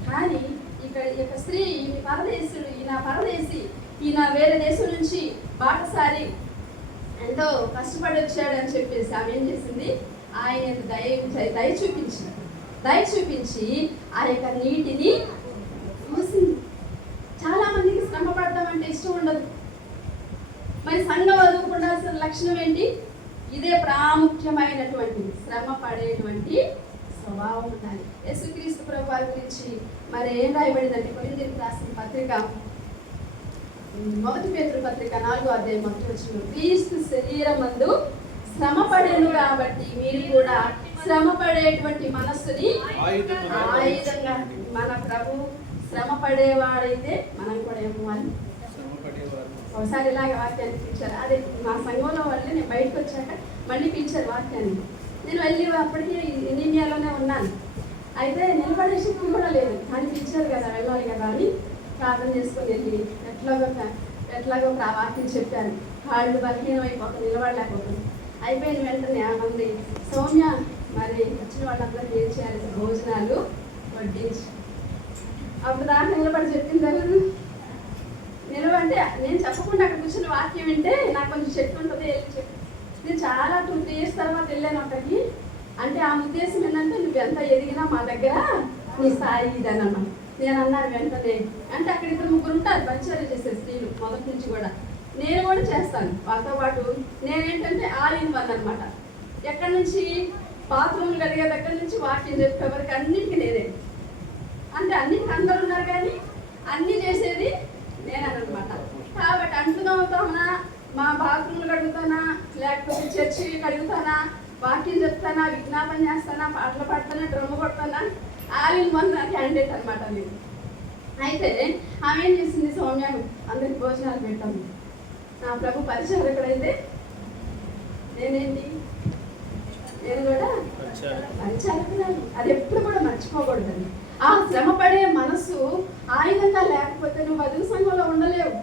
కానీ ఇక్కడ ఈ యొక్క స్త్రీ, ఈయన పరదేశుడు, ఈయన పరదేశి, ఈయన వేరే దేశం నుంచి బాటసారి ఎంతో కష్టపడి వచ్చాడని చెప్పేసి ఆమె ఏం చేసింది? ఆయన దయ చూపించి ఆ యొక్క నీటిని చూసింది. చాలా మందికి శ్రమ పడటం అంటే ఇష్టం ఉండదు. మరి సంఘం వదులుకుండాల్సిన లక్షణం ఏంటి? ఇదే ప్రాముఖ్యమైనటువంటి శ్రమ పడేటువంటి స్వభావం ఉండాలి. యేసుక్రీస్తు ప్రభువారి గురించి మరి ఏం రాయబడిందంటే, కొరింథీయులకు రాసిన పత్రిక 1 పేతురు పత్రిక 4వ అధ్యాయం 1వ వచనం, క్రీస్తు శరీరమందు శ్రమ పడేను కాబట్టి మీరు కూడా శ్రమ పడేటువంటి మనస్సుని ఆయుధంగా. మన ప్రభు శ్రమ పడేవాడైతే మనం కూడా ఏమవ్వాలి? ఒకసారి ఇలాగ వాక్యాన్ని పిలిచారు. అదే మా సంఘంలో వాళ్ళే, నేను బయటకు వచ్చాక మళ్ళీ పిలిచారు వాక్యాన్ని. నేను వెళ్ళి అప్పటికి ఇండియాలోనే ఉన్నాను. అయితే నిలబడే శక్తి కూడా లేదు, కానీ పిలిచారు కదా, వెళ్ళాలి కదా అని ప్రార్థన చేసుకొని వెళ్ళి ఎట్లాగో వాక్యం చెప్పాను. కాళ్ళు బలహీనం అయిపోతుంది, నిలబడలేకపోతుంది. అయిపోయిన వెంటనే మంది సౌమ్య మరి వచ్చిన వాళ్ళందరికీ ఏం చేయాలి? భోజనాలు వడ్డించి. అప్పుడు దాన్ని నిలబడి చెప్పింది ఎవరు? నిలబడి నేను చెప్పకుండా అక్కడ కూర్చుని వాక్యం వింటే నాకు కొంచెం శక్తి ఉంటుంది. వెళ్ళి చెప్పి నేను చాలా 2-3 years తర్వాత వెళ్ళాను అక్కడికి. అంటే ఆ ఉద్దేశం ఏంటంటే, నువ్వు ఎంత ఎదిగినా మా దగ్గర నీ స్థాయి ఇదని అన్నాను. నేను అన్నాను వెంటనే. అంటే అక్కడ 2-3 ఉంటారు పరిచయం చేసే స్త్రీలు మొదటి నుంచి కూడా. నేను కూడా చేస్తాను వాళ్ళతో పాటు. నేనేంటంటే ఆల్ ఇన్ వన్ అనమాట. ఎక్కడి నుంచి బాత్రూమ్లు కడిగే దగ్గర నుంచి వాక్యం చెప్పే వరకు అన్నింటికి నేనే. అంటే అన్నింటికి అందరూ ఉన్నారు కానీ అన్నీ చేసేది నేననమాట. కాబట్టి అంట్లు తోముతానా, మా బాత్రూమ్లు కడుగుతానా, లేకపోతే చర్చి కడుగుతానా, వాక్యం చెప్తానా, విజ్ఞాపన చేస్తానా, పాటలు పాడతానా, డ్రమ్ము కొడతానా, ఆల్ ఇన్ వన్ క్యాండిడేట్ అనమాట నేను. అయితే ఆమె ఏం చేసింది? సౌమ్యాను అందరికి భోజనాలు పెట్టాము. నా ప్రభు పరిచయం ఎక్కడైతే నేనేంటి? నేను కూడా పరిచారకురాలు. అది ఎప్పుడు కూడా మర్చిపోకూడదండి. ఆ శ్రమ పడే మనసు ఆయుధంగా లేకపోతే నువ్వు వధువు సంఘంలో ఉండలేవు.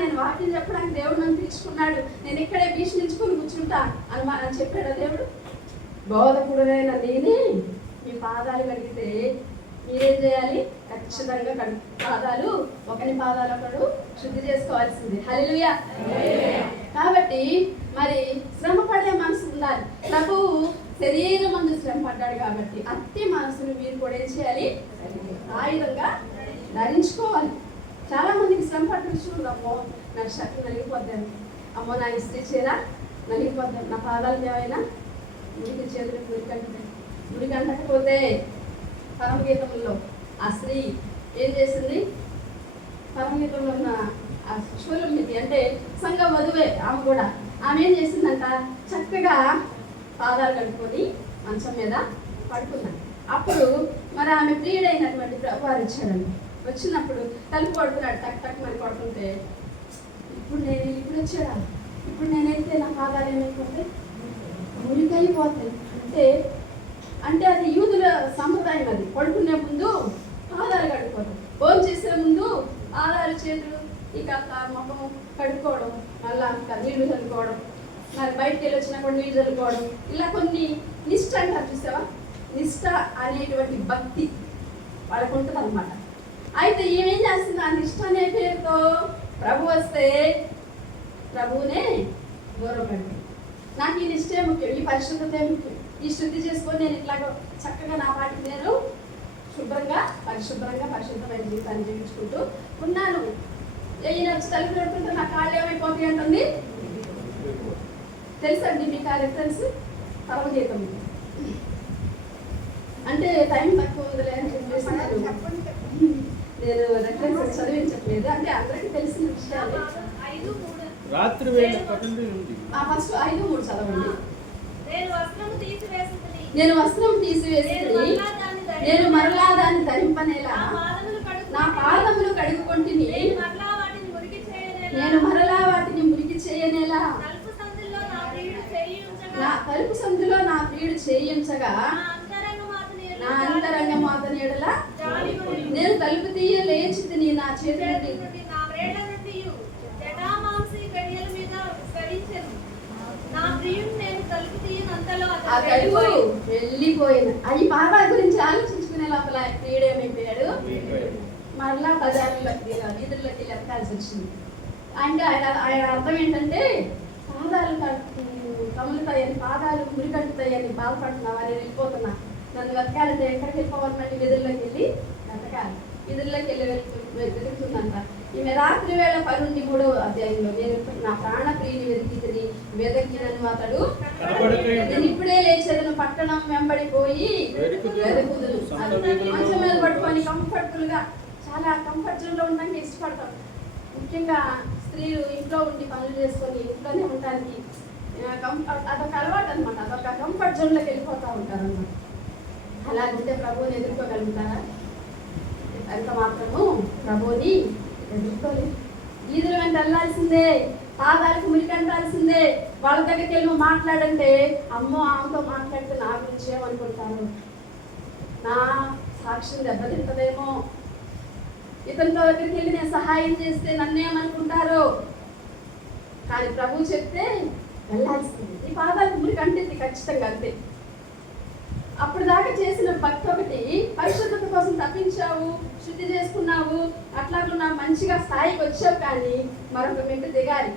నేను వాక్యం చెప్పడానికి దేవుడు నన్ను పిలుచుకున్నాడు, నేను ఇక్కడే భీష్మించుకుని కూర్చుంటా అని చెప్పాడు దేవుడు. బోధకుడునైన నేనే మీ పాదాలు కడిగితే మీరేం చేయాలి? ఖచ్చితంగా పాదాలు ఒకరి పాదాలు ఒకడు శుద్ధి చేసుకోవాల్సింది. హల్లెలూయా. కాబట్టి మరి శ్రమ పడే మనసు ఉండాలి. ప్రభువు శరీరం మందు శ్రమ పడ్డాడు కాబట్టి అట్టి మనసును మీరు కూడా ఏం చేయాలి? ఆయుధంగా ధరించుకోవాలి. చాలా మందికి శ్రమ పడ్డ విషయం, అమ్మో నాకు శక్తి నలిగిపోద్దాను, అమ్మో నా ఇస్త్రీ చీర నలిగిపోద్దాను, నా పాదాలు ఏమైనా మురికి చేతులకు మురికంటకపోతే. పరమగీతంలో ఆ స్త్రీ ఏం చేసింది? పరమగీతంలో ఉన్న ఆ షూలమితి అంటే సంఘ వధువే ఆమె కూడా. ఆమె ఏం చేసిందంట? చక్కగా పాదాలు కడుక్కొని మంచం మీద పడుకున్నాను. అప్పుడు మరి ఆమె ప్రియుడైనటువంటి ప్రభువారు ఇచ్చాడండి. వచ్చినప్పుడు తలుపు కొడుతున్నాడు, టక్ టక్ మరి కొడుతుంటే, ఇప్పుడు వచ్చాడా, ఇప్పుడు నేనైతే నా పాదాలు ఏమైపోతే మురికైపోతాయి. అంటే అది యూదుల సంప్రదాయం. అది పడుకునే ముందు పాదాలు కడుక్కోవడం, భోజనం చేసే ముందు పాదాలు చేతులు ఇక ముఖం కడుక్కోవడం, మళ్ళా ఇంకా నీళ్లు చల్లుకోవడం, మరి బయటికి వెళ్ళి వచ్చినా కూడా నీళ్లు చల్లుకోవడం, ఇలా కొన్ని నిష్ఠ అంటారు చూసావా, నిష్ఠ అనేటువంటి భక్తి వాళ్ళకు ఉంటుంది అనమాట. అయితే ఏమేం చేస్తుంది, ఆ నిష్ఠ అనే పేరుతో ప్రభు వస్తే ప్రభువునే దూరం పెడుతుంది. నాకు ఈ నిష్ఠే ముఖ్యం, ఈ పరిశుద్ధతే ముఖ్యం, ఈ శుద్ధి చేసుకొని నేను ఇట్లాగ చక్కగా నా వాటికి నేను శుభ్రంగా పరిశుద్ధమైన జీవితాన్ని జీవించుకుంటూ ఉన్నాను. ఈయన వచ్చి తలుపు పెడుతుంటే నా కాళ్ళు ఏమైపోతాయి అంటుంది. తెలుసండి మీకు ఆ రిఫరెన్స్? పరమగీతం. అంటే టైం తక్కువ ఉందిలే అని చెప్పేసి నేను రెఫరెన్స్ చదివించట్లేదు. అంటే అందరికీ తెలిసిన విషయాలు. రాత్రి వేళ ఫస్ట్ 5:3 చదవండి. నేను వస్త్రం తీసివేసి నేను మరలా దాన్ని ధరింపనేలా నా పాదములు కడుగుకొంటిని, నేను మరలా వాటిని మురికి చేయనేలా నా తలుపు సందులో నా ప్రియుడు చేయించగా నా అంతరంగ మాతని ఎడల నేను తలుపు తీయ లేచి తిని నా చేతి ఆ తలుపు వెళ్ళిపోయింది. ఈ పాదాల గురించి ఆలోచించుకునే లోపల ప్రియుడేమైపోయాడు, మరలా బజార్లోకి వీధుల్లోకి వెళ్ళి ఎత్తాల్సి వచ్చింది. అంటే ఆయన అర్థం ఏంటంటే పాదాలు కములుతాయని, పాదాలు మురిగట్టుతాయని బాధపడుతున్నావా, నేను వెళ్ళిపోతున్నా, నన్ను వెతకాలంటే ఎక్కడికి వెళ్ళిపోవాలి, మళ్ళీ వీధుల్లోకి వెళ్ళి వెతకాలి. వీధుల్లోకి వెళ్ళి వెతుకుతుందంట. ఈమె రాత్రి వేళ 13వ అధ్యాయంలో నేను నా ప్రాణ ప్రియుని వెతికితిని, వెదకినను అతడు నేను ఇప్పుడే లేచేదను, పట్టణం వెంబడిపోయి వెతుకుదును. మంచం మీద పట్టుకొని కంఫర్టబుల్ గా, చాలా కంఫర్ట్ జోన్ లో ఉండడానికి ఇష్టపడతాం. ముఖ్యంగా స్త్రీలు ఇంట్లో ఉండి పనులు చేసుకొని ఇంట్లోనే ఉండడానికి అదొక అలవాటు అనమాట. అదొక కంఫర్ట్ జోన్ లోకి వెళ్ళిపోతూ ఉంటారు అన్నమాట. అలాగుంటే ప్రభువుని ఎదుర్కోగలుగుతారా? అంత మాత్రము ప్రభువుని ఎదుర్కోలేదు. వీధుల వెంట వెళ్ళాల్సిందే, పాదాలకు మురికి అంటాల్సిందే. వాళ్ళ దగ్గరికి వెళ్ళి నువ్వు మాట్లాడంటే, అమ్మో ఆమెతో మాట్లాడితే నా గురించి ఏమనుకుంటారు, నా సాక్ష్యం దెబ్బతింటదేమో, ఇతనితో దగ్గరికి వెళ్ళి నేను సహాయం చేస్తే నన్నేమనుకుంటారో. కానీ ప్రభు చెప్తే వెళ్ళాల్సింది. ఈ పాదాలకు మురికి అంటుంది ఖచ్చితంగా, అంతే. అప్పుడు దాకా చేసిన భక్తి ఒకటి, పరిశుద్ధత కోసం తప్పించావు, శుద్ధి చేసుకున్నావు, అట్లాగే నా మంచిగా స్థాయికి వచ్చావు. కానీ మరొక మెట్టు దిగాలి.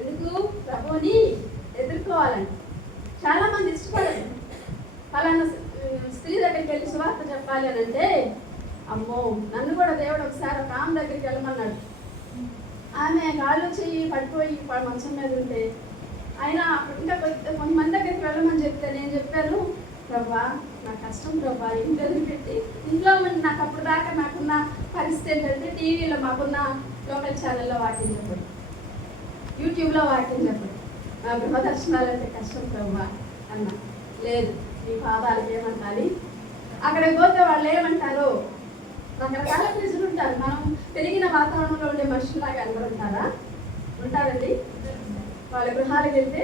ఎందుకు? ప్రభువుని ఎదుర్కోవాలని. చాలా మంది ఇష్టపడరు. ఫలానా స్త్రీ దగ్గరికి వెళ్ళి సువార్త చెప్పాలి అని అంటే, అమ్మో నన్ను కూడా దేవుడు ఒకసారి ఒక ఆమె దగ్గరికి వెళ్ళమన్నాడు. ఆమె కాళ్ళు చెయ్యి పడిపోయి మంచం మీద ఉంటే, ఆయన ఇంకా కొంతమంది దగ్గరికి వెళ్ళమని చెప్తే నేను చెప్పాను, ప్రభా నా కష్టం ప్రభా, ఇంటి వదిలిపెట్టి ఇంట్లో నాకు అప్పుడు దాకా నాకున్న పరిస్థితి ఏంటంటే టీవీలో మాకున్న లోకల్ ఛానల్లో వాక్యం చెప్పడు, యూట్యూబ్లో వాక్యం చెప్పడు, నా గృహదర్శనాలు అంటే కష్టం ప్రభా అన్న. లేదు, నీ పాదాలకు ఏమంటాలి. అక్కడికి పోతే వాళ్ళు ఏమంటారు, రకరకాల ప్రజలు ఉంటారు. మనం పెరిగిన వాతావరణంలో ఉండే మనుషులాగా అందరూ ఉంటారా? ఉంటారండి. వాళ్ళ గృహాలకు వెళ్తే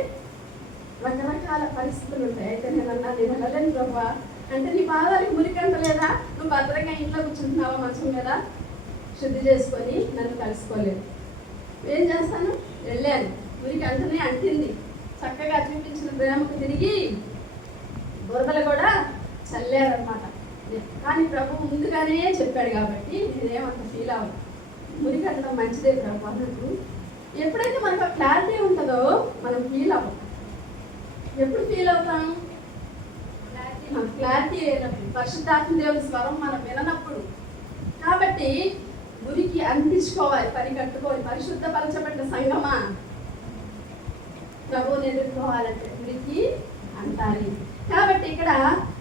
రకరకాల పరిస్థితులు ఉంటాయి. అయితే నేను వెళ్ళలేను ప్రభా అంటే, నీ పాదాలకు మురికంట లేదా, నువ్వు భద్రంగా ఇంట్లో కూర్చుంటున్నావా మంచం మీద, శుద్ధి చేసుకొని నన్ను కలుసుకోలేదు. ఏం చేస్తాను, వెళ్ళాను, మురికి అంటనే అంటింది, చక్కగా చూపించిన ప్రేమకు తిరిగి బురదలు కూడా చల్లారనమాట. కానీ ప్రభు ముందుగానే చెప్పాడు కాబట్టి నేనేమంత ఫీల్ అవ్వను. మురికి అంటడం మంచిదే ప్రభు అన్నట్టు. ఎప్పుడైతే మనకు క్లారిటీ ఉంటుందో మనం ఫీల్ అవ్వం. ఎప్పుడు ఫీల్ అవుతాం? మనకు క్లారిటీ లేనప్పుడు, పరిశుద్ధాత్మ దేవుని స్వరం మనం విననప్పుడు. కాబట్టి మురికి అందించుకోవాలి, పని కట్టుకోవాలి. పరిశుద్ధపరచబడ్డ సంగమా, ప్రభువుని ఎదుర్కోవాలంటే మురికి అంటాలి. కాబట్టి ఇక్కడ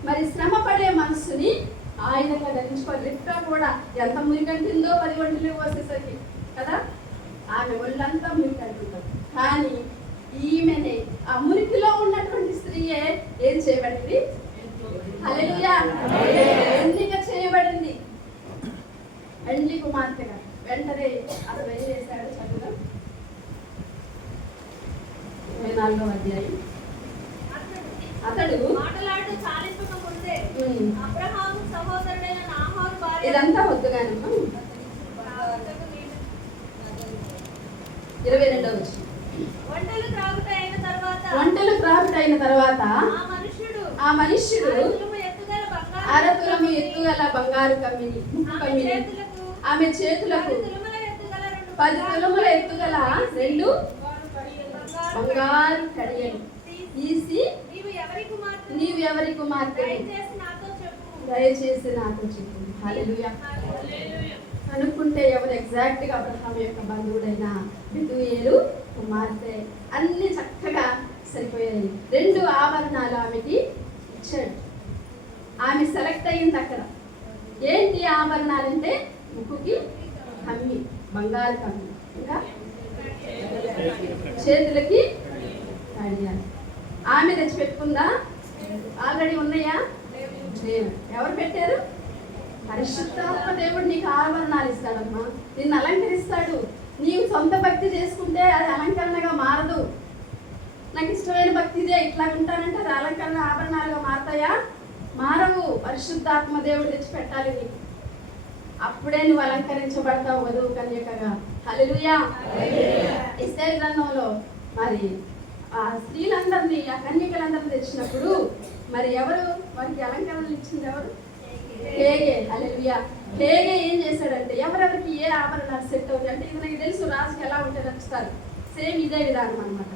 మరి శ్రమ పడే మనస్సుని ఆయుధంగా ధరించుకోవాలి. రిబ్కా కూడా ఎంత మురికంటిందో 10 గంటలు పోసేసరికి కదా, ఆమె ఒళ్ళంతా మురికంటుంటారు. కానీ ఈమెనే ఆ మురికిలో ఉన్నటువంటి స్త్రీయే ఏం చేయబడింది? హల్లెలూయా, ఎన్నిక చేయబడింది. పెండ్లి కుమార్తెగా వెంటనే అతను ఏం చేశాడు? చదువు 24వ అధ్యాయం ఇదంతా వద్దుగానమ్మా. 22వ వచనం. వంటలు త్రాగుట అయిన తర్వాత వంటలు త్రాగుట అయిన తర్వాత ఆ మనుష్యుడు అరతులము ఎత్తుగల బంగారు కమ్మిని ముక్కు కమ్మిని ఆమె చేతులకు 10 తులముల ఎత్తుగల 2 బంగారు కడియలు తీసి నీవు ఎవరి కుమార్తె దయచేసి నాతో చెప్పు. హల్లెలూయా. అనుకుంటే ఎవరు ఎగ్జాక్ట్ గా అబ్రహాం యొక్క బంధువుడైన బెతూయేలు కుమార్తె. అన్ని చక్కగా సరిపోయాయి. 2 ఆభరణాలు ఆమెకి ఇచ్చాడు. ఆమె సెలెక్ట్ అయింది అక్కడ. ఏంటి ఆభరణాలంటే ముక్కుకి కమ్మి, బంగారు కమ్మి, ఇంకా చేతులకి కడియాలు. ఆమె తెచ్చి పెట్టుకుందా? ఆల్రెడీ ఉన్నాయా? ఎవరు పెట్టారు? పరిశుద్ధాత్మ దేవుడు నీకు ఆభరణాలు ఇస్తాడమ్మా. నిన్ను అలంకరిస్తాడు. నీవు సొంత భక్తి చేసుకుంటే అది అలంకరణగా మారదు. నాకు ఇష్టమైన భక్తి ఇదే, ఇట్లా ఉంటానంటే అది అలంకరణ ఆభరణాలుగా మారతాయా? మారవు. పరిశుద్ధాత్మ దేవుడు తెచ్చి పెట్టాలి నీకు. అప్పుడే నువ్వు అలంకరించబడతావు వధువు కన్యకగా. హల్లెలూయా. ఎస్తేరు గ్రంథంలో మరి ఆ స్త్రీలందరినీ, ఆ కన్యకలందరినీ తెచ్చినప్పుడు మరి ఎవరు వారికి అలంకరణలు ఇచ్చింది? ఎవరు? హేగే. హల్లెలూయా. హేగే ఏం చేశాడంటే ఎవరెవరికి ఏ ఆభరణాలు సెట్ అవుతాయి అంటే, ఇది నాకు తెలుసు రాజుకి ఎలా ఉంటే నచ్చుతారు, సేమ్ ఇదే విధానం అనమాట.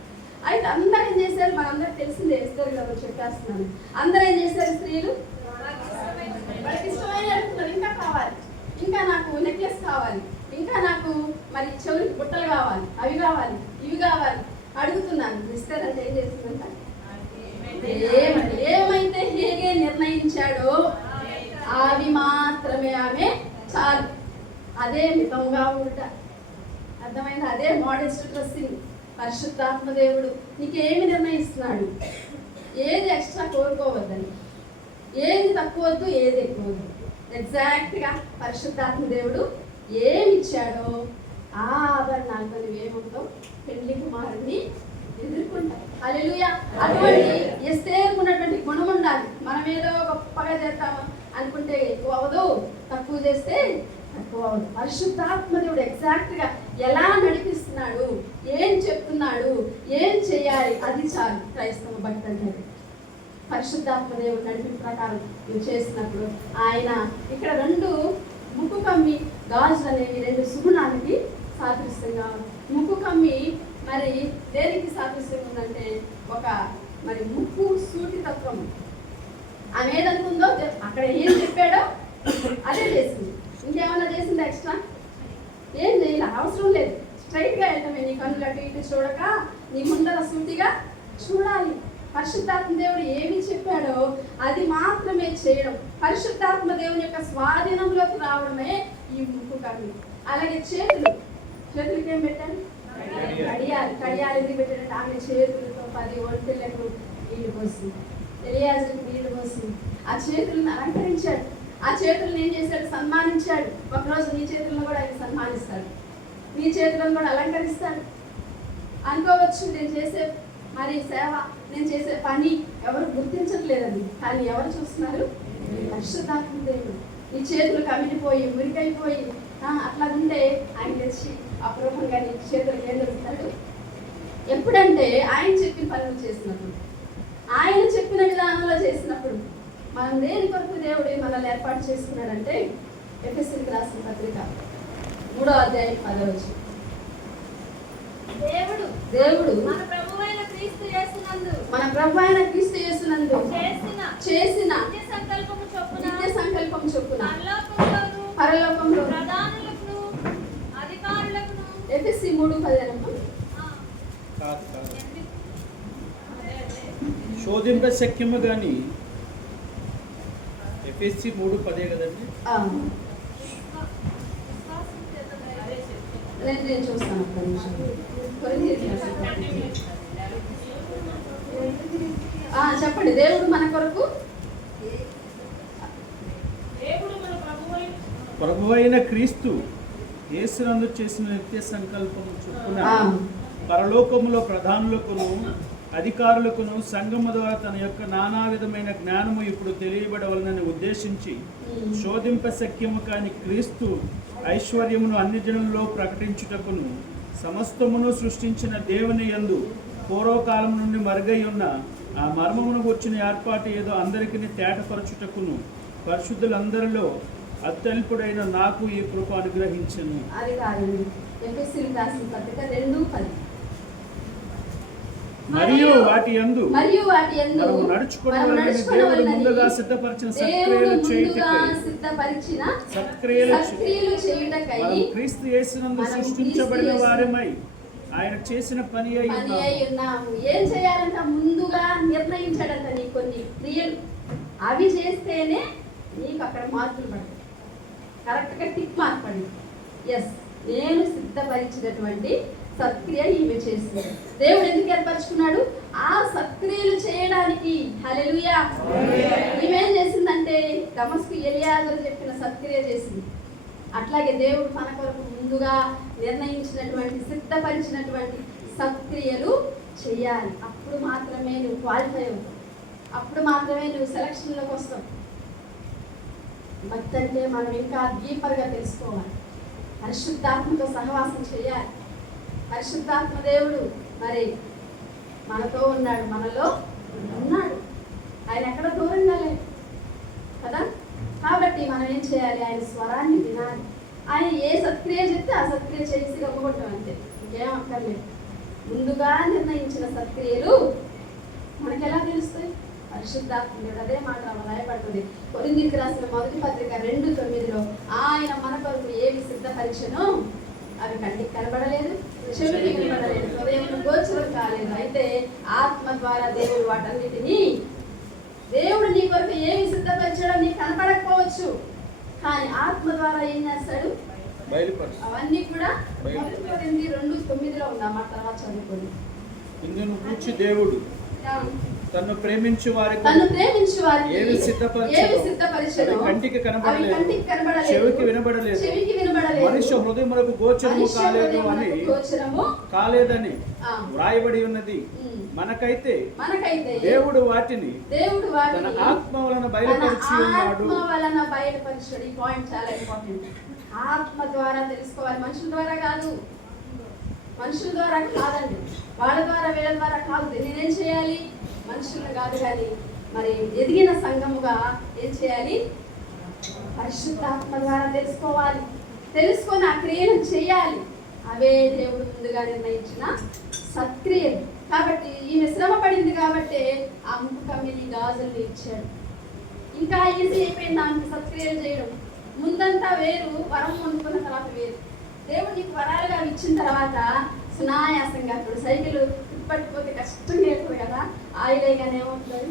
అయితే అందరూ ఏం చేశారు? మనందరికి తెలిసిందే, ఎస్తేరు గ్రంథం చెప్పేస్తున్నాను. అందరూ ఏం చేశారు? స్త్రీలు వాళ్ళకి ఇష్టమైన అడుగుతున్నారు. ఇంకా కావాలి, ఇంకా నాకు నెక్లెస్ కావాలి, ఇంకా నాకు మరి చెవులకి బుట్టలు కావాలి, అవి కావాలి, ఇవి కావాలి అడుగుతున్నాను. ఇస్తారంటే ఏం చేస్తుందంట? ఏమైతే హేగే నిర్ణయించాడో అవి మాత్రమే ఆమె చాలు. అదే మితంగా ఉంట, అర్థమైంది? అదే మోడెస్ట్ డ్రెస్సింగ్. పరిశుద్ధాత్మ దేవుడు నీకేమి నిర్ణయిస్తున్నాడు? ఏది ఎక్స్ట్రా కోరుకోవద్దని, ఏది తక్కువద్దు, ఏది ఎక్కువద్దు. ఎగ్జాక్ట్గా పరిశుద్ధాత్మ దేవుడు ఏమి ఇచ్చాడో ఆ ఆభరణాలతో నువ్వేముంటావు? పెళ్లి కుమారుడిని ఎదుర్కొంటావు. హల్లెలూయా. అటువంటి ఎస్తేరుకు ఉన్నటువంటి గుణం ఉండాలి. మనం ఏదో గొప్పగా చేస్తాము అనుకుంటే ఎక్కువ అవ్వదు, తక్కువ చేస్తే తక్కువ అవ్వదు. పరిశుద్ధాత్మ దేవుడు ఎగ్జాక్ట్గా ఎలా నడిపిస్తున్నాడు, ఏం చెప్తున్నాడు, ఏం చేయాలి, అది చాలు క్రైస్తవ భక్తి అంటే. పరిశుద్ధాత్మ దేవుడు నడిపిన ప్రకారం నువ్వు చేసినప్పుడు ఆయన ఇక్కడ 2 ముక్కు కమ్మి గాజులు అనేవి 2 సుగుణానికి సాదృశ్యంగా. ముక్కు కమ్మి మరి దేనికి సాదృశ్యంగా ఉందంటే ఒక మరి ముక్కు సూటితత్వం. ఆమె ఏదనుకుందో అక్కడ ఏం చెప్పాడో అదే చేసింది. ఇంకేమన్నా చేసింది ఎక్స్ట్రా? ఏం చేయాలి, అవసరం లేదు. స్ట్రైట్గా వెళ్తామే. నీ కన్నులు అటు ఇటు చూడక నీ ముందర సూటిగా చూడాలి. పరిశుద్ధాత్మ దేవుడు ఏమి చెప్పాడో అది మాత్రమే చేయడం. పరిశుద్ధాత్మ దేవుని యొక్క స్వాధీనంలోకి రావడమే ఈ ముక్కు కమ్మి. అలాగే చేతులకి ఏం పెట్టాలి? కడియాలు ఎందుకు పెట్టాడంటే ఆమె చేతులతో 10 ఒంటెలకు నీళ్లు పోసి, ఎలియాజరుకు నీళ్లు పోసి ఆ చేతులను అలంకరించాడు. ఆ చేతులను ఏం చేశాడు? సన్మానించాడు. ఒకరోజు నీ చేతులను కూడా ఆయన సన్మానిస్తాడు, నీ చేతులను కూడా అలంకరిస్తాడు. అనుకోవచ్చు నేను చేసే మరి సేవ, నేను చేసే పని ఎవరు గుర్తించట్లేదని, కానీ ఎవరు చూస్తున్నారు? పరిశుద్ధాత్మ దేవుడు. నీ చేతులు కమిలిపోయి మురికైపోయి అట్లా ఉంటే ఆయన తెచ్చి అప్రూపంగా నీ చేతులకు ఏం దొరుకుతాడు? ఎప్పుడంటే ఆయన చెప్పిన పనులు చేసినప్పుడు, ఆయన చెప్పిన విధానంలో చేసినప్పుడు. మనం దేని కొరకు దేవుడు మనల్ని ఏర్పాటు చేసుకున్నాడంటే ఎఫెసీయులకు రాసిన పత్రిక 3వ అధ్యాయం 10వ వచనం. దేవుడు మన ప్రభువైన క్రీస్తు యేసునందు చేసిన నిత్య సంకల్పం చొప్పున పరలోకంలో ఎఫెసీ 3:10 శోధింప శక్యము కానీ ఎఫెసీ 3:10 కదండి. నేను చూస్తాను ఒక్క నిమిషం. చెప్పండి. దేవుడు మన కొరకు ప్రభువైన క్రీస్తు యేసునందు చేసిన నిత్య సంకల్పం చొప్పున పరలోకములో ప్రధానులకును అధికారులకును సంఘము ద్వారా తన యొక్క నానా విధమైన జ్ఞానము ఇప్పుడు తెలియబడవలనని ఉద్దేశించి శోధింప శక్యము కాని క్రీస్తు ఐశ్వర్యమును అన్ని జనుల్లో ప్రకటించుటకును సమస్తమును సృష్టించిన దేవుని యందు పూర్వకాలం నుండి మరుగై ఉన్న ఆ మర్మమును వచ్చిన ఏర్పాటు ఏదో అందరికీ తేటపరచుటకును పరిశుద్ధులందరిలో అత్యల్పుడైన నాకు ఈ కృప అనుగ్రహించను. అది కాదండి, ఎఫెసీయులకు రాసిన పత్రిక 2:10. మరియు వాటి యందు మనము నడుచుకున్నవలెనని దేవుడు ముందుగా సిద్ధపరిచిన సత్క్రియలు చేయుటకై మనము క్రీస్తు యేసునందు సృష్టించబడిన వారమై ఆయన చేసిన పని అయి ఉన్నాము. ఏం చేయాలంట? ముందుగా నిర్ణయించాడంట నీ కొన్ని క్రియలు. అవి చేస్తేనే నీకు అక్కడ మార్కులు పడతాయి, కరెక్ట్గా టిక్ మార్క్ పడింది. ఎస్, నేను సిద్ధపరిచినటువంటి సత్క్రియ ఈమె చేస్తుంది. దేవుడు ఎందుకు ఏర్పరచుకున్నాడు? ఆ సత్క్రియలు చేయడానికి. హల్లెలూయా. ఈమెం చేసిందంటే దమస్కు ఎలియాజరు చెప్పిన సత్క్రియ చేసింది. అట్లాగే దేవుడు మన కొరకు ముందుగా నిర్ణయించినటువంటి సిద్ధపరిచినటువంటి సత్క్రియలు చేయాలి. అప్పుడు మాత్రమే నువ్వు క్వాలిఫై అవుతావు, అప్పుడు మాత్రమే నువ్వు సెలక్షన్లోకి వస్తావు. భక్తి అంటే మనం ఇంకా డీపర్గా తెలుసుకోవాలి, పరిశుద్ధాత్మతో సహవాసం చేయాలి. పరిశుద్ధాత్మ దేవుడు మరి మనతో ఉన్నాడు, మనలో ఉన్నాడు. ఆయన ఎక్కడ దూరంగా లేదు కదా. కాబట్టి మనం ఏం చేయాలి? ఆయన స్వరాన్ని వినాలి. ఆయన ఏ సత్క్రియ చెప్తే ఆ సత్క్రియ చేసి గొప్పగొట్టం అంతే, ఇంకేం అక్కర్లేదు. ముందుగా నిర్ణయించిన సత్క్రియలు మనకెలా తెలుస్తాయి? పరిశుద్ధాత్మ దేవుడు అదే మాట రాయబడుతుంది కొరింథీయులకు రాసిన మొదటి పత్రిక 2:9. ఆయన మన కొరకు ఏవి సిద్ధపరిచెనో అవి కంటికి కనబడలేదు, చెవికి వినబడలేదు, హృదయంలో గోచరం కాలేదు. అయితే ఆత్మ ద్వారా దేవుడు వాటన్నిటినీ, దేవుడు నీ కొరకు ఏమి సిద్ధపరిచాడో నీకు కనపడకపోవచ్చు, కానీ ఆత్మ ద్వారా ఏం చేస్తాడు? అవన్నీ కూడా 2:9 ఉంది. ఆ మాట తర్వాత చదువుకోండి. ఇందును కూర్చి దేవుడు తన్ను ప్రేమించు వారికి ఏవి సిద్ధపరిచెనో కంటికి కనబడలేదు, చెవికి వినబడలేదు, మనుష్య హృదయములకు గోచరము కాలేదని వ్రాయబడి ఉన్నది. మనకైతే దేవుడు వాటిని తన ఆత్మ వలన బయలుపరిచి ఉన్నాడు. ఈ పాయింట్ చాలా ఇంపార్టెంట్. ఆత్మ ద్వారా తెలుసుకోవాలి, మనుషుల ద్వారా కాదు. మనుషుల ద్వారా కాదండి, వాళ్ళ ద్వారా వీళ్ళ ద్వారా కాదు. నేనేం చేయాలి? మనుషులను కాదు కానీ మరి ఎదిగిన సంఘముగా ఏం చేయాలి? పరిశుద్ధాత్మ ద్వారా తెలుసుకోవాలి, తెలుసుకొని ఆ క్రియను చేయాలి. అవే దేవుడు ముందుగా నిర్ణయించిన సత్క్రియలు. కాబట్టి ఈమె శ్రమ పడింది కాబట్టి ఆ ముక్కు కమ్మిని గాజులు ఇచ్చాడు. ఇంకా ఈజీ అయిపోయింది దానికి సత్క్రియలు చేయడం. ముందంతా వేరు, వరం అనుకున్న తర్వాత వేరు. దేవుడు నీకు వరాలుగా ఇచ్చిన తర్వాత సునాయాసంగా, ఇప్పుడు సైకిల్ పట్టుకోతే కష్టంగా అవుతుంది కదా, ఆయిల్ వేయగానే ఏమవుతుంది?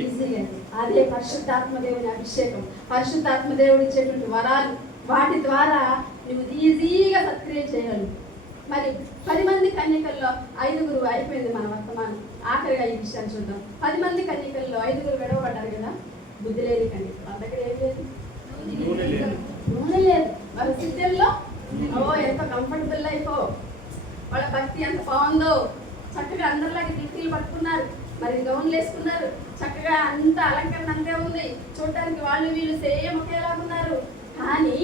ఈజీగా. అదే పరిశుద్ధాత్మ దేవుని అభిషేకం, పరిశుద్ధాత్మ దేవుడు ఇచ్చేటువంటి వరాలు, వాటి ద్వారా నువ్వు ఈజీగా సత్క్రియ చేయగలవు. మరి 10 మంది కన్యకల్లో 5 అయిపోయింది మన వర్తమానం. ఆఖరిగా ఈ విషయాన్ని చూద్దాం. 10 మంది కన్యకల్లో 5 విడవబడ్డారు కదా. బుద్ధి లేని కన్యక, వాళ్ళ దగ్గర ఏం లేదు, నూనె లేదు. వాళ్ళ సిద్ధంలో ఎంత కంఫర్టబుల్ అయిపో, వాళ్ళ భక్తి ఎంత బాగుందో. చక్కగా అందరిలాగా డ్యూటీలు పట్టుకున్నారు, మరి గౌన్లు వేసుకున్నారు, చక్కగా అంత అలంకరణ అంతే ఉంది. చూడటానికి వాళ్ళు వీళ్ళు సేమ్ ఒకేలాగున్నారు. కానీ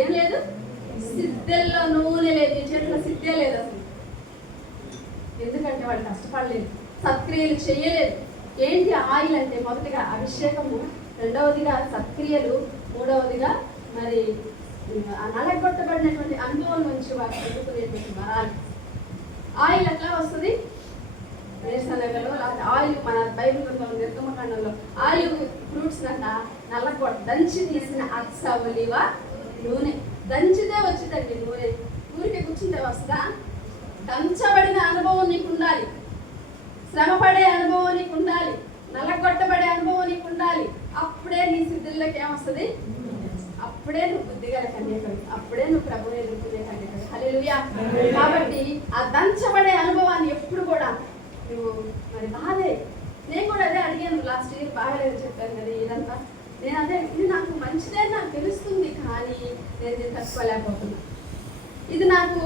ఏం లేదు, సిద్ధల్లో నూనె లేదు, ఈ చేతిలో సిద్ధే లేదు అసలు. ఎందుకంటే వాళ్ళు కష్టపడలేదు, సత్క్రియలు చేయలేదు. ఏంటి ఆయిల్ అంటే? మొదటిగా అభిషేకము, రెండవదిగా సత్క్రియలు, మూడవదిగా మరి నలగొట్టబడినటువంటి అనుభవం నుంచి వారు పొందుకునేటువంటి వరాలు. ఆయిల్ ఎట్లా వస్తుంది? వేరుశనగలో ఆయిల్, మన బైబిల్ గ్రంథంలో నిర్గమకాండంలో ఆయిల్ ఫ్రూట్స్ దంచి తీసిన అచ్చ ఒలివ నూనె, దంచితే వచ్చిందండి నూనె. ఊరికే కూర్చుంటే వస్తుందా? దంచబడిన అనుభవం నీకు ఉండాలి, శ్రమపడే అనుభవం నీకు ఉండాలి, నల్లగొట్టబడే అనుభవం నీకు ఉండాలి. అప్పుడే నీ సిద్ధుల్లోకి ఏమొస్తుంది? అప్పుడే నువ్వు బుద్ధిగల కన్యకవి, అప్పుడే నువ్వు ప్రభువుని ఎదుర్కొనే కన్యకవి. హల్లెలూయా. కాబట్టి ఆ దంచబడే అనుభవాన్ని ఎప్పుడు కూడా నువ్వు మరి బాధే. నేను కూడా అదే అడిగాను లాస్ట్ ఇయర్, బాగాలేదు చెప్పాను కదా ఇదంతా. నేను అదే, ఇది నాకు మంచిదే నాకు తెలుస్తుంది, కానీ నేను దీన్ని తట్టుకోలేకపోతున్నా. ఇది నాకు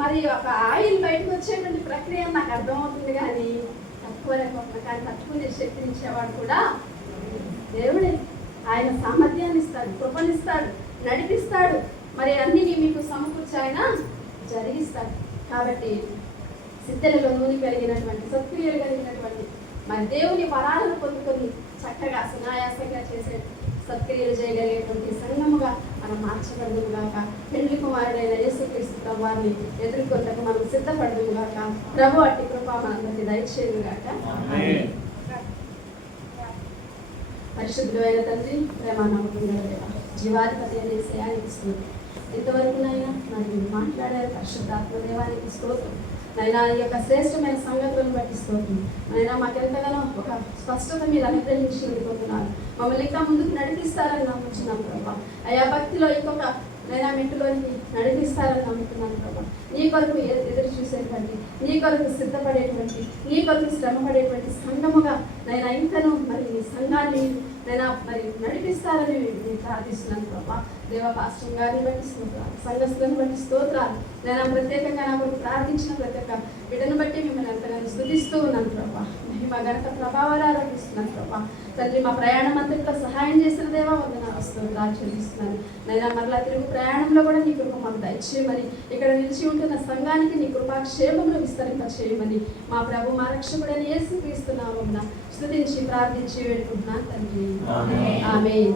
మరి ఒక ఆయిల్ బయటకు వచ్చేటువంటి ప్రక్రియ నాకు అర్థమవుతుంది, కానీ తట్టుకోలేకపోతున్నా, కానీ తట్టుకునే శక్తిని ఇచ్చేవాడు కూడా దేవుడే. ఆయన సామర్థ్యాన్ని ఇస్తాడు, కృపనిస్తాడు, నడిపిస్తాడు, మరి అన్ని మీకు సమకూర్చి ఆయన జరిగిస్తాడు. కాబట్టి సిద్ధలలో నూనె కలిగినటువంటి సత్క్రియలు కలిగినటువంటి మరి దేవుని వరాలను పొందుకొని చక్కగా సునాయాసంగా చేసే సత్క్రియలు చేయగలిగేటువంటి సంఘముగా మనం మార్చబడదుగాక. పెండ్లి కుమారుడైన యేసుక్రీస్తు వారిని ఎదుర్కొంటకు మనం సిద్ధపడదుగాక. ప్రభు అట్టి కృప మనందరికీ దయచేయుగాక. పరిశుద్ధుడు అయిన తండ్రి, ప్రేమ నమ్మకం జీవాధిపతి అనే విషయానికి స్తోత్రం. ఇంతవరకునైనా మరి మాట్లాడారు పరిశుద్ధాత్మ దేవానికి స్తోత్రం. నైనా ఈ యొక్క శ్రేష్టమైన సంగతులను బట్టి స్తోత్రం. నైనా మాకెంతగానో ఒక స్పష్టత మీరు అనుగ్రహించి వెళ్ళిపోతున్నారు. మమ్మల్ని ఇంకా ముందుకు నడిపిస్తారని నమ్ముతున్నాం ప్రభా. అయా భక్తిలో ఇంకొక నైనా మెట్టులోకి నడిపిస్తారని నమ్ముతున్నాను ప్రభా. నీ కొరకు ఎదురు చూసేటువంటి, నీ కొరకు సిద్ధపడేటువంటి, నీ కొరకు శ్రమపడేటువంటి సంఘముగా నైనా ఇంకనూ మరి నీ సంఘాన్ని నైనా మరి నడిపిస్తారని నేను ప్రార్థిస్తున్నాను ప్రభా. దేవ పాస్టర్ గారిని బట్టి స్తోత్రాలు, సంఘస్థులను బట్టి స్తోత్రాలు. నేను ప్రత్యేకంగా నా కొరకు ప్రార్థించిన ప్రతి ఒక్క బిడ్డను బట్టి మిమ్మల్ని ఎంతగానో స్తుతిస్తూ ఉన్నాను ప్రభా. మహిమ ఘనత ప్రభావాలు ఆరోపిస్తున్నాను ప్రభా. తండ్రి మా ప్రయాణం అంతట్లో సహాయం చేసిన దేవా వందనాలు స్తోత్రాలు చెల్లిస్తున్నాను. నైనా మరలా తిరుగు ప్రయాణంలో కూడా నీ కృప మాకు దయచేయమని, ఇక్కడ నిలిచి ఉంటున్న సంఘానికి నీ కృపాక్షేమములు విస్తరింప చేయమని మా ప్రభు మా రక్షకుడైన యేసుక్రీస్తు నామమున స్తుతించి ప్రార్థించి వేడుకుంటున్నాను తండ్రి. ఆమేన్.